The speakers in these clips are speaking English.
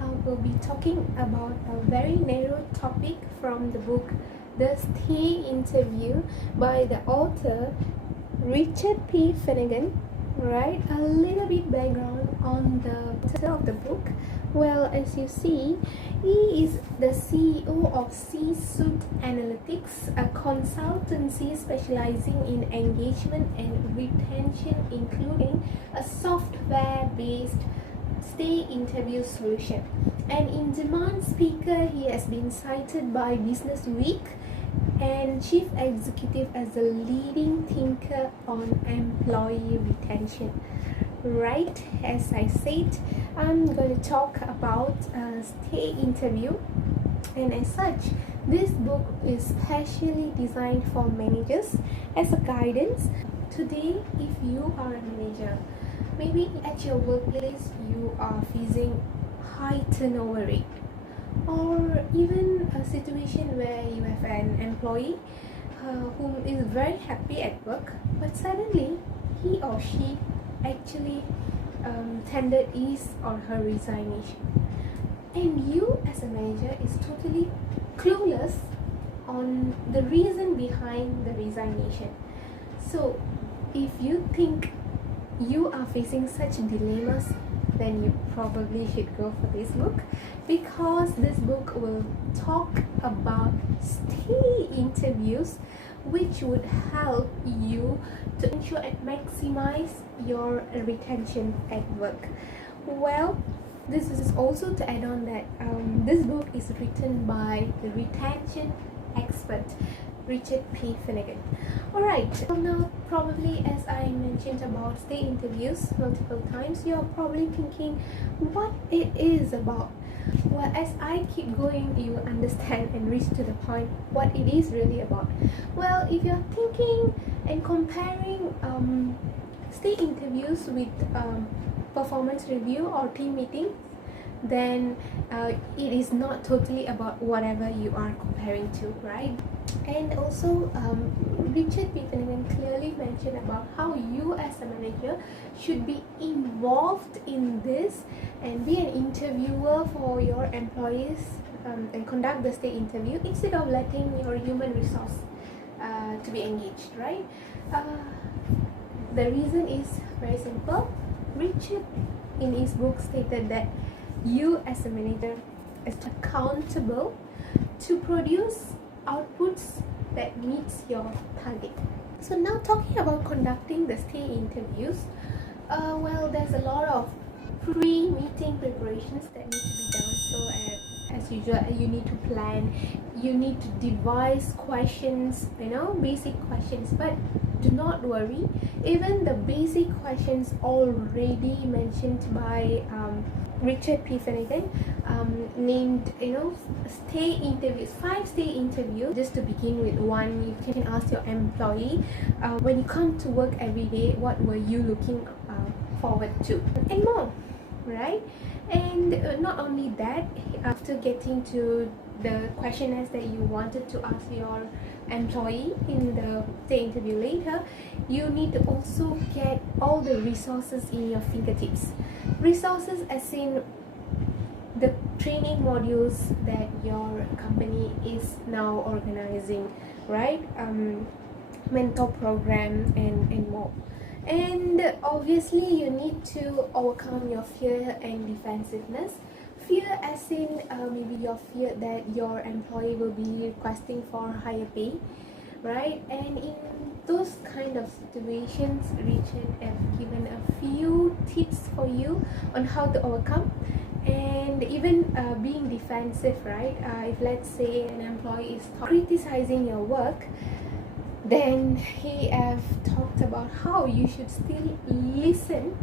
I will be talking about a very narrow topic from the book The Stay Interview by the author Richard P. Finnegan. Right, a little bit background on the author of the book. Well, as you see, he is the CEO of C-Suite Analytics, a consultancy specializing in engagement and retention, including a software-based stay interview solution. An in-demand speaker, he has been cited by Business Week and chief executive as a leading thinker on employee retention. Right, as I said, I'm going to talk about a stay interview, and as such, this book is specially designed for managers as a guidance. Today, if you are a manager, maybe at your workplace you are facing high turnover rate, or even a situation where you have an employee whom is very happy at work, but suddenly he or she actually tendered his or her resignation, and you as a manager is totally clueless on the reason behind the resignation. So if you think you are facing such dilemmas, then you probably should go for this book, because this book will talk about stay interviews, which would help you to ensure and maximize your retention at work. Well, this is also to add on that this book is written by the retention expert Richard P. Finnegan. Alright, so now probably, as I mentioned about stay interviews multiple times, you're probably thinking what it is about. Well, as I keep going, you understand and reach to the point what it is really about. Well, if you're thinking and comparing stay interviews with performance review or team meetings, then it is not totally about whatever you are comparing to, right? And also Richard P. Finnegan clearly mentioned about how you as a manager should be involved in this and be an interviewer for your employees and conduct the stay interview instead of letting your human resource to be engaged, right? The reason is very simple. Richard in his book stated that you as a manager is accountable to produce outputs that meets your target. So now, talking about conducting the stay interviews, well, there's a lot of pre-meeting preparations that need to be done. So as usual, you need to plan, you need to devise questions, basic questions, but do not worry, even the basic questions already mentioned by Richard P. Finnegan named stay interviews, 5 stay interviews. Just to begin with, one, you can ask your employee when you come to work every day, what were you looking forward to, and more, right? And not only that, after getting to the questionnaires that you wanted to ask your employee in the stay interview later, you need to also get all the resources in your fingertips. Resources as in the training modules that your company is now organizing, right? Mentor program and more. And obviously you need to overcome your fear and defensiveness. Fear as in maybe your fear that your employee will be requesting for higher pay, right? And in those kind of situations, Richard have given a few tips for you on how to overcome. And even being defensive, right? If let's say an employee is criticizing your work, then he have talked about how you should still listen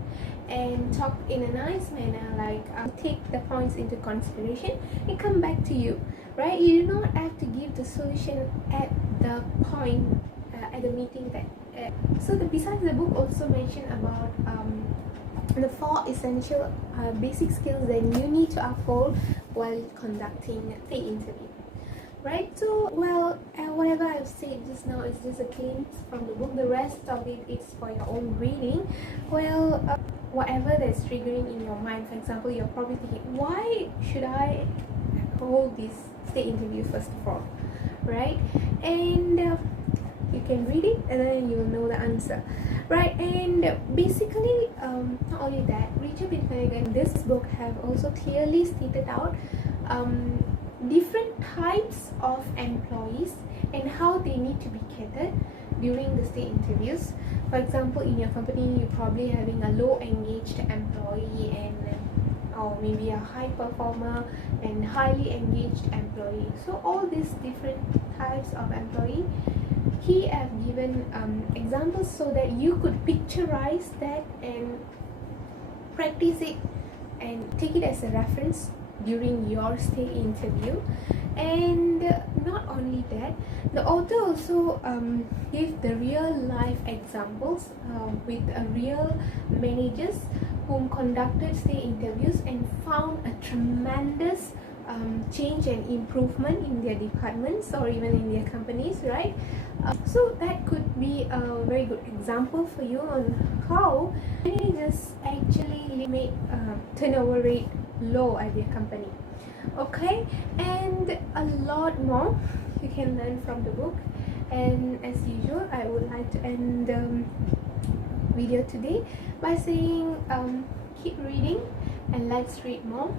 and talk in a nice manner, like take the points into consideration and come back to you, right? You do not have to give the solution at the point at the meeting that so besides, the book also mentioned about the 4 essential basic skills that you need to uphold while conducting the interview, right? So, well, whatever I've said just now is just a glimpse from the book. The rest of it is for your own reading. Well, whatever that's triggering in your mind. For example, you're probably thinking, why should I hold this state interview first of all, right? And you can read it and then you'll know the answer, right? And basically, not only that, Richard P. Finnegan in this book have also clearly stated out different types of employees and how they need to be catered during the state interviews. For example, in your company, you're probably having a low engaged employee and or maybe a high performer and highly engaged employee. So all these different types of employee, he have given examples so that you could picturize that and practice it and take it as a reference during your stay interview. And not only that, the author also gave the real life examples with real managers whom conducted stay interviews and found a tremendous change and improvement in their departments or even in their companies, right? So that could be a very good example for you on how managers actually make turnover rate low at their company. Okay, and a lot more you can learn from the book. And as usual, I would like to end the video today by saying keep reading and let's read more.